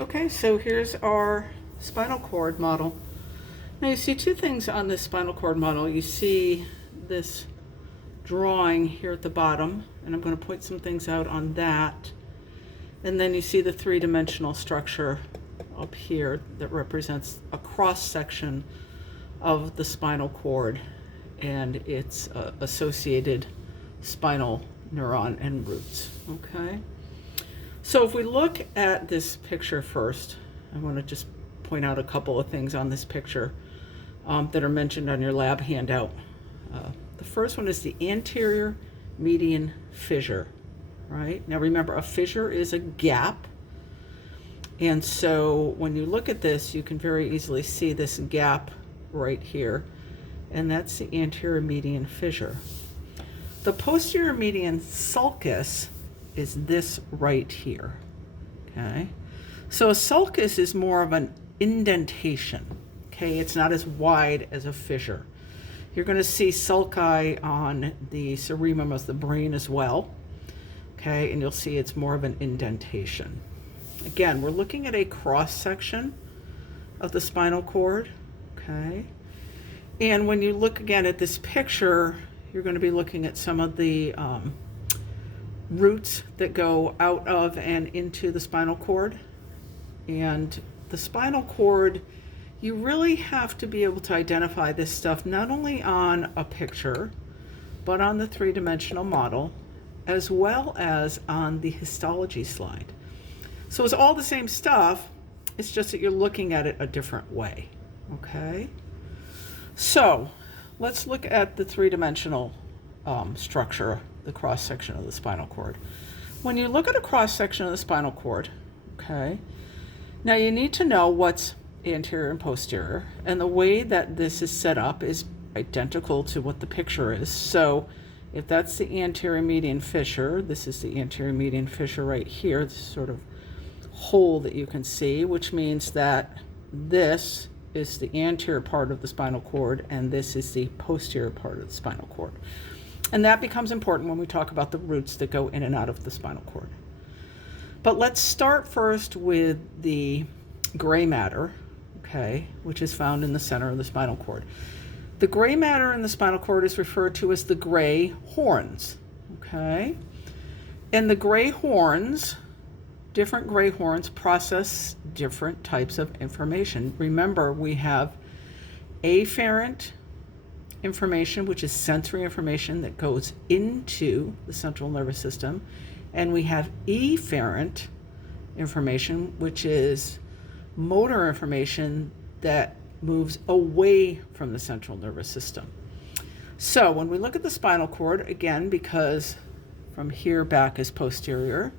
Okay, so here's our spinal cord model. Now you see two things on this spinal cord model. You see this drawing here at the bottom, and I'm going to point some things out on that. And then you see the three-dimensional structure up here that represents a cross-section of the spinal cord and its associated spinal neuron and roots. Okay. So if we look at this picture first, I want to just point out a couple of things on this picture that are mentioned on your lab handout. The first one is the anterior median fissure, right? Now remember, a fissure is a gap. And so when you look at this, you can very easily see this gap right here, and that's the anterior median fissure. The posterior median sulcus is this right here, okay? So a sulcus is more of an indentation, okay? It's not as wide as a fissure. You're going to see sulci on the cerebrum of the brain as well, okay? And you'll see it's more of an indentation. Again, we're looking at a cross-section of the spinal cord, okay? And when you look again at this picture, you're going to be looking at some of the roots that go out of and into the spinal cord. And the spinal cord, you really have to be able to identify this stuff not only on a picture, but on the three-dimensional model, as well as on the histology slide. So it's all the same stuff, it's just that you're looking at it a different way, okay? So let's look at the three-dimensional structure, the cross-section of the spinal cord. When you look at a cross-section of the spinal cord, okay, now you need to know what's anterior and posterior, and the way that this is set up is identical to what the picture is. So if that's the anterior median fissure, this is the anterior median fissure right here, this sort of hole that you can see, which means that this is the anterior part of the spinal cord and this is the posterior part of the spinal cord. And that becomes important when we talk about the roots that go in and out of the spinal cord. But let's start first with the gray matter, okay, which is found in the center of the spinal cord. The gray matter in the spinal cord is referred to as the gray horns, okay? And the gray horns, different gray horns process different types of information. Remember, we have afferent information, which is sensory information that goes into the central nervous system, and we have efferent information, which is motor information that moves away from the central nervous system. So when we look at the spinal cord, again, because from here back is posterior,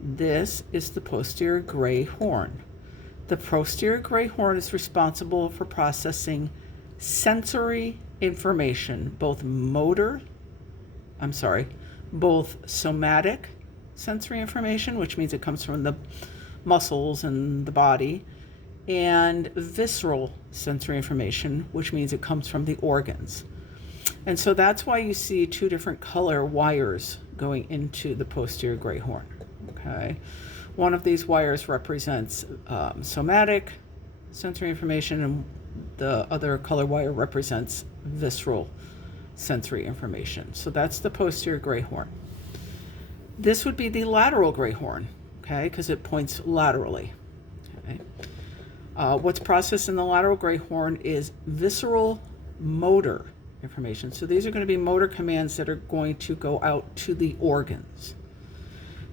this is the posterior gray horn. The posterior gray horn is responsible for processing sensory information, both somatic sensory information, which means it comes from the muscles and the body, and visceral sensory information, which means it comes from the organs. And so that's why you see two different color wires going into the posterior gray horn, okay? One of these wires represents somatic sensory information, and the other color wire represents visceral sensory information. So that's the posterior gray horn. This would be the lateral gray horn, okay, because it points laterally. Okay. What's processed in the lateral gray horn is visceral motor information. So these are going to be motor commands that are going to go out to the organs.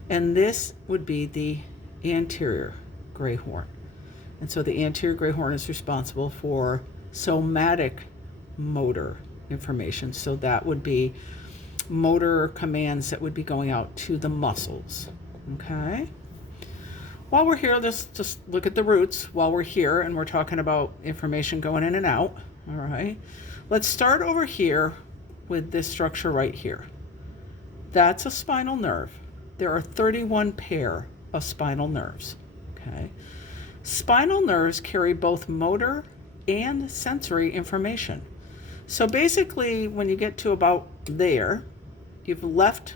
And this would be the anterior gray horn. And so the anterior gray horn is responsible for somatic motor information. So that would be motor commands that would be going out to the muscles, okay? While we're here, let's just look at the roots while we're here and we're talking about information going in and out, all right? Let's start over here with this structure right here. That's a spinal nerve. There are 31 pair of spinal nerves, okay? Spinal nerves carry both motor and sensory information. So basically, when you get to about there, you've left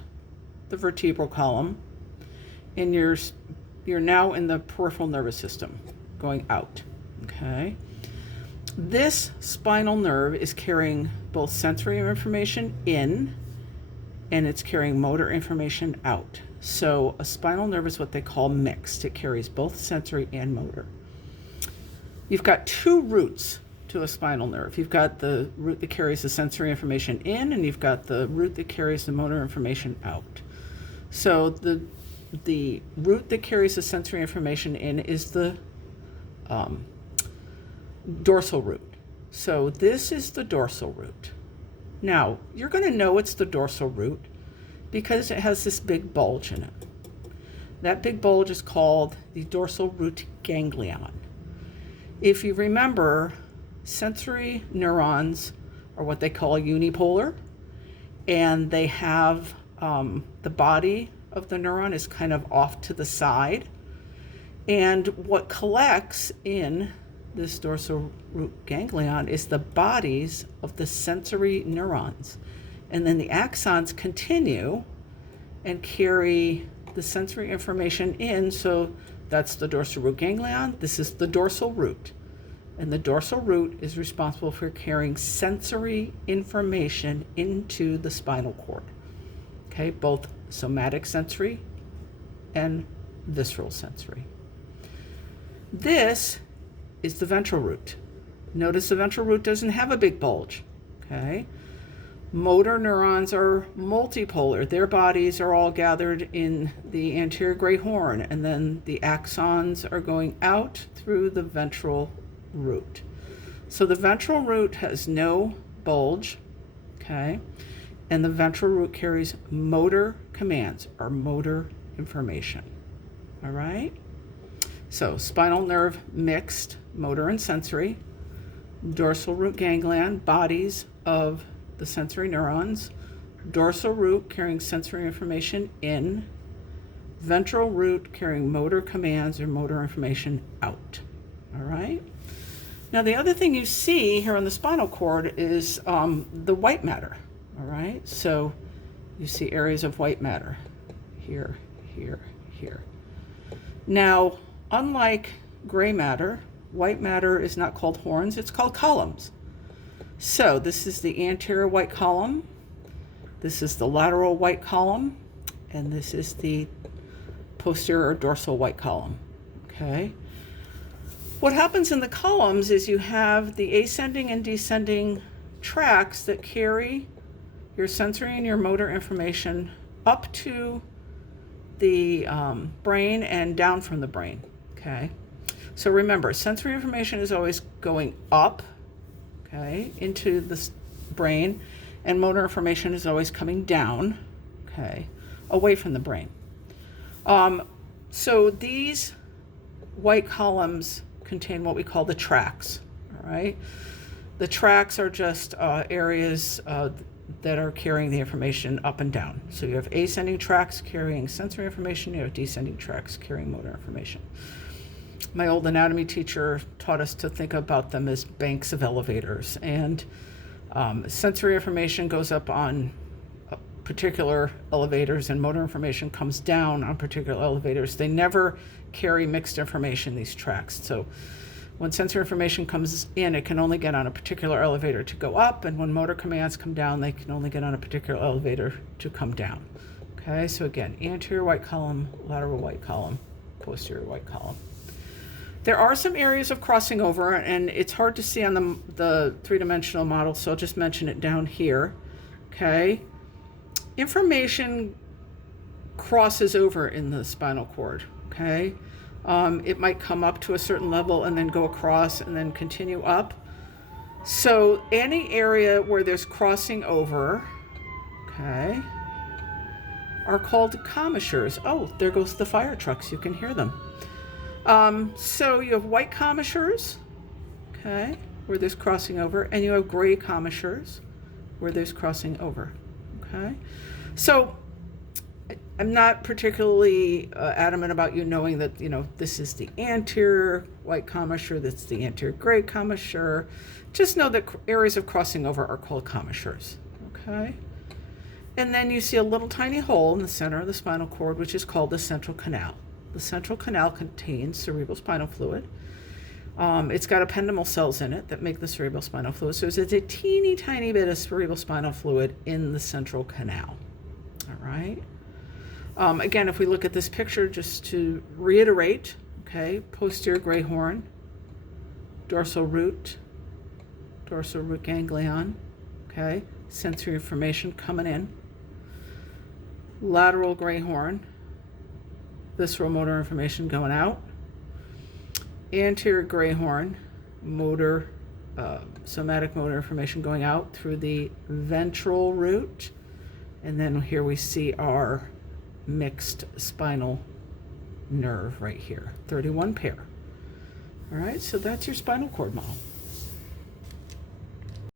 the vertebral column and you're you're now in the peripheral nervous system, going out, okay? This spinal nerve is carrying both sensory information in, and it's carrying motor information out. So a spinal nerve is what they call mixed. It carries both sensory and motor. You've got two routes to a spinal nerve. You've got the route that carries the sensory information in, and you've got the route that carries the motor information out. So the route that carries the sensory information in is the dorsal route. So this is the dorsal route. Now, you're going to know it's the dorsal route because it has this big bulge in it. That big bulge is called the dorsal root ganglion. If you remember, sensory neurons are what they call unipolar, and they have the body of the neuron is kind of off to the side. And what collects in this dorsal root ganglion is the bodies of the sensory neurons. And then the axons continue and carry the sensory information in. So that's the dorsal root ganglion. This is the dorsal root. And the dorsal root is responsible for carrying sensory information into the spinal cord. Okay, both somatic sensory and visceral sensory. This is the ventral root. Notice the ventral root doesn't have a big bulge. Okay, motor neurons are multipolar. Their bodies are all gathered in the anterior great horn, and then the axons are going out through the ventral root. So the ventral root has no bulge, okay, and the ventral root carries motor commands or motor information. All right, so spinal nerve mixed, motor and sensory, dorsal root ganglion, bodies of the sensory neurons, dorsal root carrying sensory information in, ventral root carrying motor commands or motor information out. All right. Now, the other thing you see here on the spinal cord is the white matter, all right? So you see areas of white matter here, here, here. Now, unlike gray matter, white matter is not called horns, it's called columns. So this is the anterior white column, this is the lateral white column, and this is the posterior dorsal white column, okay? What happens in the columns is you have the ascending and descending tracks that carry your sensory and your motor information up to the brain and down from the brain, okay? So remember, sensory information is always going up, okay, into the brain, and motor information is always coming down, okay, away from the brain. So these white columns contain what we call the tracks, all right? The tracks are just areas that are carrying the information up and down. So you have ascending tracks carrying sensory information, you have descending tracks carrying motor information. My old anatomy teacher taught us to think about them as banks of elevators, and sensory information goes up on particular elevators and motor information comes down on particular elevators. They never carry mixed information, these tracks. So when sensory information comes in, it can only get on a particular elevator to go up, and when motor commands come down, they can only get on a particular elevator to come down. Okay, so again, anterior white column, lateral white column, posterior white column. There are some areas of crossing over, and it's hard to see on the three-dimensional model, so I'll just mention it down here. Okay, information crosses over in the spinal cord, okay? It might come up to a certain level and then go across and then continue up. So any area where there's crossing over, okay, are called commissures. Oh, there goes the fire trucks, you can hear them. So you have white commissures, okay, where there's crossing over, and you have gray commissures where there's crossing over, okay? So I'm not particularly adamant about you knowing that, you know, this is the anterior white commissure, that's the anterior gray commissure. Just know that areas of crossing over are called commissures, okay? And then you see a little tiny hole in the center of the spinal cord, which is called the central canal, The central canal contains cerebrospinal fluid. It's got ependymal cells in it that make the cerebrospinal fluid. So there's a teeny tiny bit of cerebrospinal fluid in the central canal. All right. Again, if we look at this picture, just to reiterate, okay, posterior gray horn, dorsal root ganglion, okay, sensory information coming in, lateral gray horn, visceral motor information going out, anterior gray horn, motor, somatic motor information going out through the ventral root, and then here we see our mixed spinal nerve right here, 31 pair. All right, so that's your spinal cord model.